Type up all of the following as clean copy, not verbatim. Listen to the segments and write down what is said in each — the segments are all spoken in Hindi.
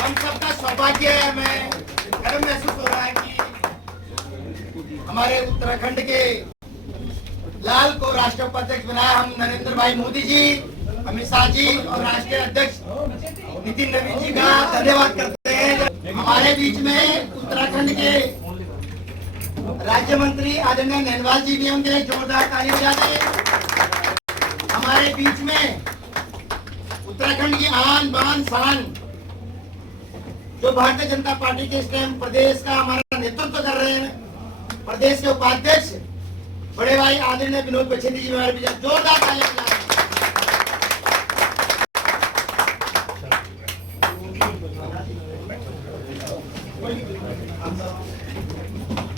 हम सबका सौभाग्य है, हमें गर्व महसूस हो रहा है कि हमारे उत्तराखंड के लाल को राष्ट्रीय उपाध्यक्ष बनाया हम नरेंद्र भाई मोदी जी, अमित शाह जी और राष्ट्रीय अध्यक्ष नितिन नवीन जी का धन्यवाद करते हैं। हमारे बीच में उत्तराखंड के राज्य मंत्री आदरणीय नैनवाल जी भी होंगे, जोरदार ताली बजा दें। हमारे बीच में उत्तराखंड की आन बान शान जो भारतीय जनता पार्टी के इस टाइम प्रदेश का हमारा नेतृत्व कर रहे हैं, प्रदेश के उपाध्यक्ष बड़े भाई आदरणीय विनोद बछेंद्री जी हमारे बीच जोरदार ताली बजा दें।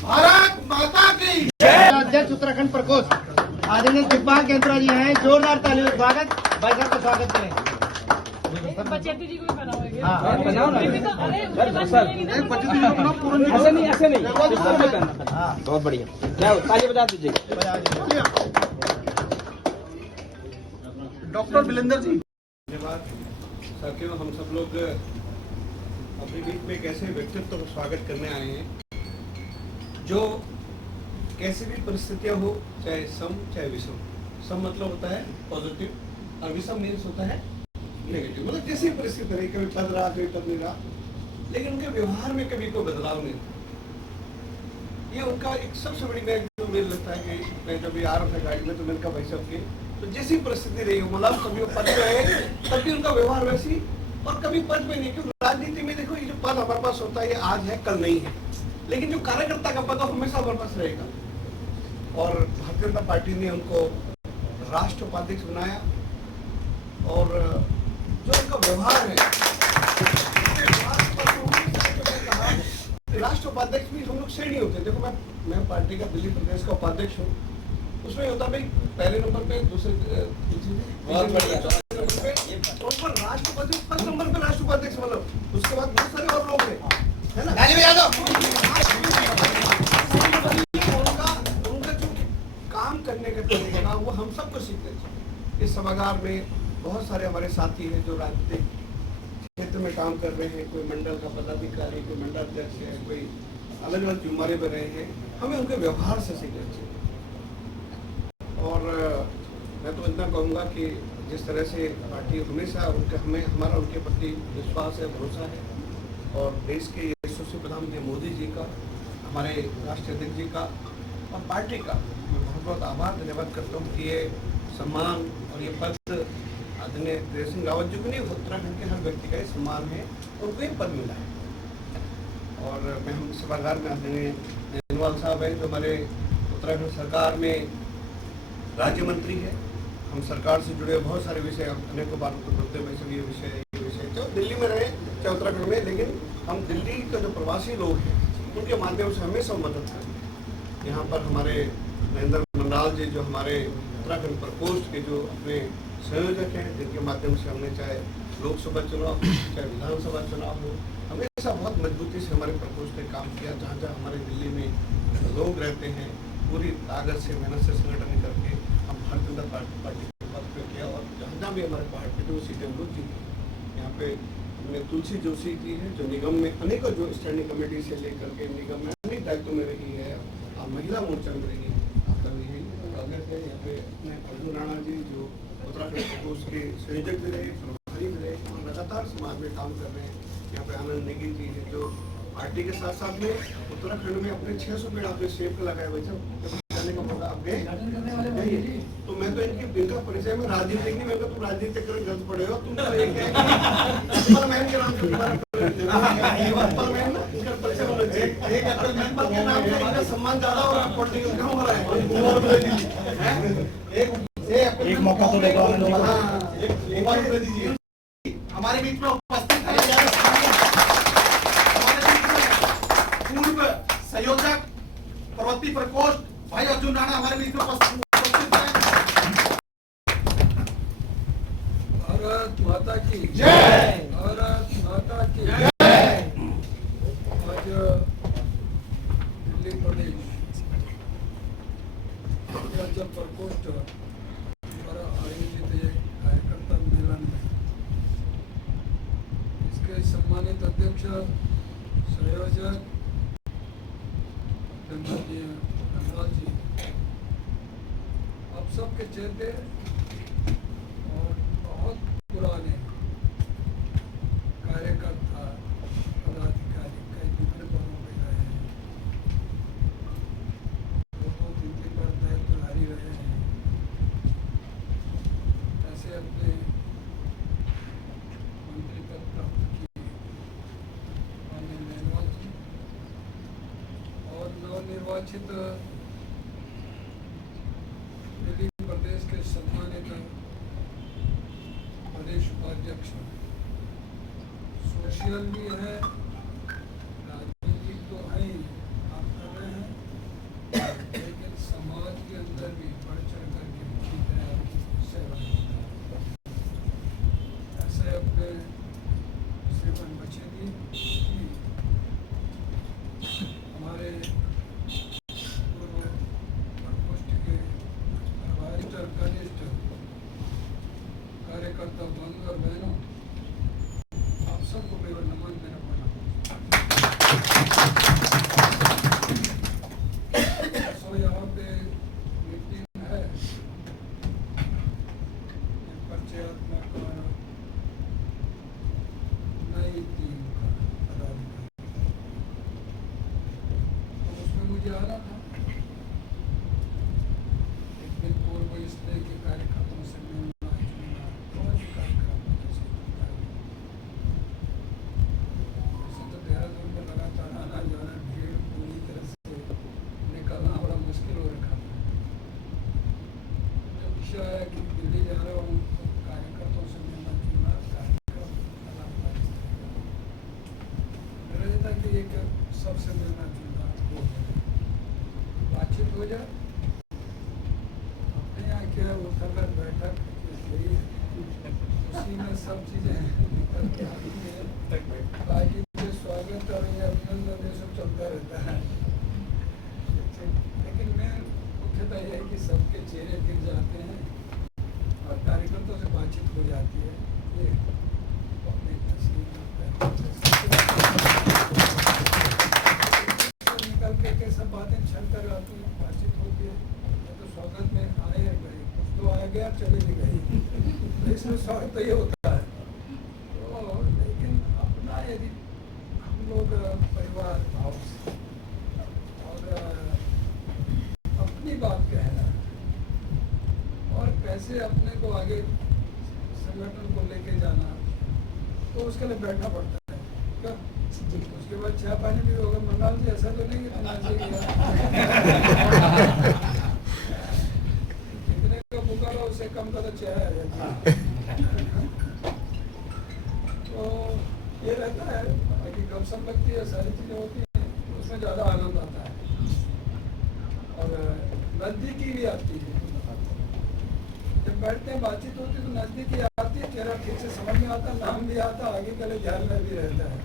भारत माता की जय। अध्यक्ष उत्तराखंड प्रकोष्ठ आदरणीय दिव्यांग केंद्र जी हैं, जोरदार तालियों से स्वागत, भाई साहब का स्वागत करें। बचेती जी को भी बनाओगे? हाँ बनाओ ना। ऐसे नहीं बहुत बढ़िया, ताली बजा दीजिए। डॉक्टर बिलेंदर जी। धन्यवाद साथियों, हम सब लोग अपने बीच में एक ऐसे व्यक्तित्व को स्वागत करने आए हैं जो कैसी भी परिस्थितियां हो, चाहे सम चाहे विषम। सम मतलब होता है पॉजिटिव और विषम मीन्स होता है नेगेटिव। मतलब जैसी परिस्थिति रही, कभी पद रहा कभी पद नहीं रहा, लेकिन उनके व्यवहार में कभी कोई बदलाव नहीं था। ये उनका एक सबसे बड़ी बात जो मुझे लगता है कि मैं जब आ रहा था गाड़ी में तो मैंने कहा भाई साहब के तो जैसी परिस्थिति रही, मतलब कभी वो पद पे है तभी उनका व्यवहार वैसी, और कभी पद पे नहीं। क्योंकि राजनीति में देखो, ये जो पद हमारे पास होता है ये आज है कल नहीं है, लेकिन जो कार्यकर्ता का पद हमेशा हमारे पास रहेगा। और भारतीय जनता पार्टी ने उनको राष्ट्र उपाध्यक्ष बनाया, और जो उनका व्यवहार है राष्ट्र उपाध्यक्ष भी हम लोग श्रेणी होते हैं। देखो मैं पार्टी का दिल्ली प्रदेश का उपाध्यक्ष हूँ, उसमें होता भाई पहले नंबर पे, दूसरे नंबर पे राष्ट्रपति, फर्स्ट नंबर पे राष्ट्र उपाध्यक्ष, मतलब उसके बाद बहुत सारे और लोग हैं, है ना। उनका जो काम करने का तरीका वो हम सबको सीखना चाहिए। इस सभागार में बहुत सारे हमारे साथी हैं जो राजनीतिक क्षेत्र में काम कर रहे हैं, कोई मंडल का पदाधिकारी, कोई मंडल अध्यक्ष है, कोई अलग अलग जिम्मेदारी पर रहे हैं। हमें उनके व्यवहार से सीखना चाहिए। और मैं तो इतना कहूँगा कि जिस तरह से पार्टी हमेशा हमारा उनके प्रति विश्वास है, भरोसा है, और देश के यशस्वी प्रधानमंत्री मोदी जी का, हमारे राष्ट्रीय अध्यक्ष जी का और पार्टी का मैं बहुत बहुत आभार धन्यवाद करता हूँ कि ये सम्मान और ये पद आदरणीय त्रिवेंद्र सिंह रावत जी को नहीं, उत्तराखंड के हर व्यक्ति का ये सम्मान है, उनको ये पद मिला है। और मैं हम सभागार में आदरणीय नैनवाल साहब हैं जो हमारे उत्तराखंड सरकार में राज्य मंत्री है। हम सरकार से जुड़े बहुत सारे विषय अनेकों बार तो बोलते हैं, ये विषय चाहे दिल्ली में रहे चाहे उत्तराखंड में, लेकिन हम दिल्ली के जो प्रवासी लोग हैं उनके माध्यम से हमेशा मदद करते हैं। यहाँ पर हमारे नरेंद्र मंडाल जी जो हमारे उत्तराखंड प्रकोष्ठ के जो अपने संयोजक हैं, जिनके माध्यम से हमने चाहे लोकसभा चुनाव हो चाहे विधानसभा चुनाव हो, हमेशा बहुत मजबूती से हमारे प्रकोष्ठ ने काम किया। जहाँ जहाँ हमारे दिल्ली में लोग रहते हैं, पूरी ताकत से मेहनत से संगठन करके हम भारतीय जनता पार्टी के पद पे किया। और जहाँ जहाँ भी हमारे पार्टी को सीटें मिल चुकी हैं, यहाँ पे हमने तुलसी जोशी जी है जो निगम में अनेकों जो स्टैंडिंग कमेटी से लेकर के निगम में अनेक दायित्व में रही है, महिला मोर्चा में रही है, आपका भी स्वागत है। यहाँ पे अपने अर्जुन राणा जी जो उत्तराखंड प्रकोष्ठ के संयोजक भी रहे, प्रभारी भी रहे, और लगातार समाज में काम कर रहे हैं। यहाँ पे आनंद नेगी जी है जो पार्टी के साथ साथ में उत्तराखंड में अपने 600 पेड़ आपने सेब का लगाए हुए जाने का मौका आप गए। तो मैं तो इनका परिचय में राजनीतिक नहीं, मैं तो तुम राजनीतिक करके गलत पड़े हो, तुम परमैन के नाम से सम्मान ज्यादा और पॉलिटिकल कम हो रहा है। एक मौका तो देगा दीजिए। हमारे बीच में उपस्थित है पूर्व संयोजक प्रवृत्ति प्रकोष्ठ भाई अर्जुन राणा हमारे बीच में उपस्थित है। भारत माता की जय। भारत माता की जय। आज दिल्ली प्रदेश राज्य प्रकोष्ठ द्वारा आयोजित कार्यकर्ता सम्मेलन में इसके के सम्मानित अध्यक्ष संयोजक धनराज जी, आप सबके चेहरे और बहुत पुराने कार्यकर्ता पदाधिकारी कई विभिन्न पदों पे गए हैं, 2-3 बार दायित्व धारी रहे हैं। ऐसे अपने मंत्री पद प्राप्त किए माननीय मेहरवाल जी और नवनिर्वाचित दिल्ली प्रदेश के सम्मानित प्रदेश उपाध्यक्ष। सोशल भी है, राजनीतिक तो है ही, आप कर रहे हैं, लेकिन समाज के अंदर भी बढ़ चढ़ करके सेवा ऐसे अपने श्रीमान बचेंगी हमारे पूर्व प्रकोष्ठ के प्रभारी और कनिष्ठ कार्यकर्ता बंधु और बहनों, आप सबको मेरा नमन, मेरा प्रणाम। सो यहाँ पे मीटिंग है परिचयात्मक और नई टीम का पदाधिकारी, तो उसमें मुझे आना था। एक दिन पूर्व इसलिए के कार्यकर्ताओं से मिलना जुलना बहुत ही कार्यक्रम जैसे तो देहरादून में लगातार आना जाना, भीड़ पूरी तरह से निकलना बड़ा मुश्किल हो रखा था। जब विषय है कि दिल्ली जा रहा हूँ तो कार्यकर्ताओं से मिलना जुलना कार्यक्रम मेरा ये था कि एक सबसे मिलना जुलना हो जाए, बातचीत हो जाए। अपने यहाँ क्या है, वो खबर बैठक इसलिए उसी में सब चीज़ें निकल के आती है। बाकी के स्वागत और ये अभिनंदन ये सब चलता रहता है, लेकिन मैं मुख्यतः यह है कि सबके चेहरे गिर जाते हैं और कार्यकर्ताओं से बातचीत हो जाती है। ये अपनी तस्वीर निकल के सब बातें छल कर आती हैं, बातचीत होती है। तो स्वागत में आए हैं गए, कुछ तो आ गया चले भी गए, इसमें स्वागत तो ये होता है। तो लेकिन अपना यदि हम लोग परिवार भाव से और अपनी बात कहना और कैसे अपने को आगे संगठन को लेके जाना, तो उसके लिए बैठना पड़ता है। क्या उसके बाद चाय पानी भी होगा। मंगाल जी ऐसा तो नहीं कि कितने का भूखा लो उससे कम का तो चाय आ जाती है। तो ये रहता है कि कम सब लगती है, सारी चीज़ें होती हैं, उसमें ज़्यादा आनंद आता है और नज़दीकी भी आती है। जब बैठते हैं बातचीत होती है तो नज़दीकी आती है, चेहरा ठीक से समझ में आता, नाम भी आता, आगे के लिए ध्यान में भी रहता है।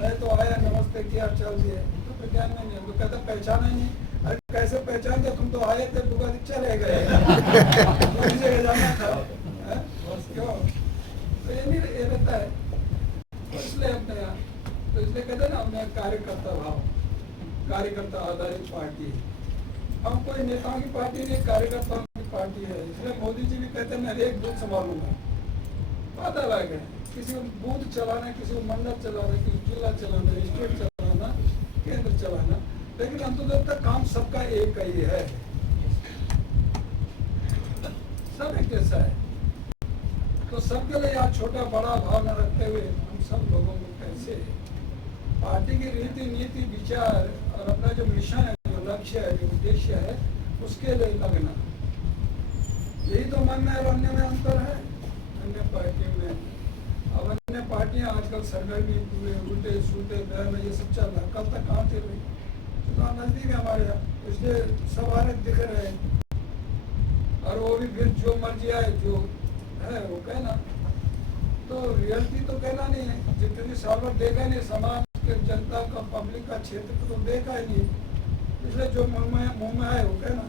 नहीं तो आया नमस्ते किया चल दिए तो फिर ध्यान में नहीं, तो कहता पहचाना ही नहीं। अरे कैसे पहचानते, तुम तो आए थे बुका चले गए, दूसरी जगह जाना था क्यों? तो ये नहीं ये रहता है। तो इसलिए अपने यहाँ तो इसलिए कहते हैं ना अपने कार्यकर्ता भाव, कार्यकर्ता आधारित पार्टी। हम कोई नेताओं की पार्टी नहीं, कार्यकर्ताओं की पार्टी है। इसलिए मोदी जी भी कहते हैं मैं एक बूथ संभालूंगा। बात अलग है, किसी को बूथ चलाना, किसी को मंडल चलाना, किसी को जिला चलाना, स्टेट चलाना, केंद्र चलाना, लेकिन अंततः तक काम सबका एक ही है, सब एक जैसा है। तो सबके लिए यहाँ छोटा बड़ा भाव न रखते हुए हम सब लोगों को कैसे पार्टी की रीति नीति विचार और अपना जो मिशन है, जो लक्ष्य है, जो उद्देश्य है, उसके लिए लगना, यही तो मन में और अन्य में अंतर है। अन्य पार्टियों में अब अन्य पार्टियां आजकल सरगर्मी पूरे उल्टे सूटे बहन ये सब चल रहा है, कल तक कहाँ थे भाई? चुनाव नजदीक है हमारे यहाँ, इसलिए सब आने दिख रहे हैं और वो भी फिर जो मर्जी आए जो है वो कहना, तो रियलिटी तो कहना नहीं है। जितनी साल भर देखा नहीं, समाज के जनता का पब्लिक का क्षेत्र तो देखा ही नहीं, इसलिए जो मुंह में आए वो कहना।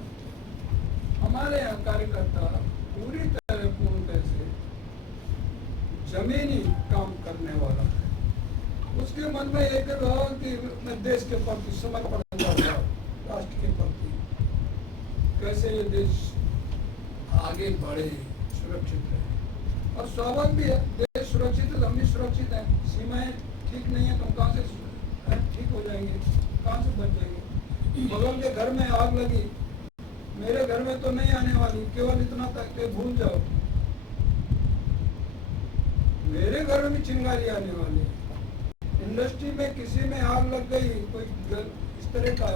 हमारे यहाँ कार्यकर्ता पूरी तरह पूर्ण से जमीनी काम करने वाला है, उसके मन में एक रहा कि मैं देश के प्रति समर्पण करूंगा, राष्ट्र के प्रति कैसे ये देश आगे बढ़े, सुरक्षित रहे। और स्वाभाविक भी है, देश सुरक्षित है तो हम भी सुरक्षित हैं। सीमाएं ठीक नहीं है तो हम कहाँ से ठीक हो जाएंगे, कहाँ से बच जाएंगे। बगल के घर में आग लगी, मेरे घर में तो नहीं आने वाली, केवल इतना तक के भूल जाओ मेरे घर में भी चिंगारी आने वाली है। इंडस्ट्री में किसी में आग लग गई कोई इस तरह का,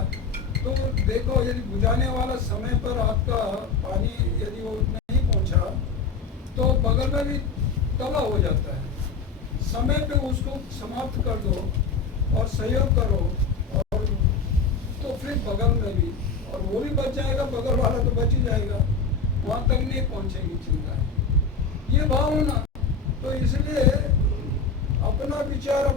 तो देखो यदि बुझाने वाला समय पर आपका पानी यदि वो नहीं पहुंचा तो बगल में भी तबाह हो जाता है। समय पे उसको समाप्त कर दो और सहयोग करो, और तो फिर बगल में भी, और वो भी बच जाएगा, बगल वाला तो बच ही जाएगा, वहां तक नहीं पहुंचेगी चिंता। ये भावना, तो इसलिए अपना विचार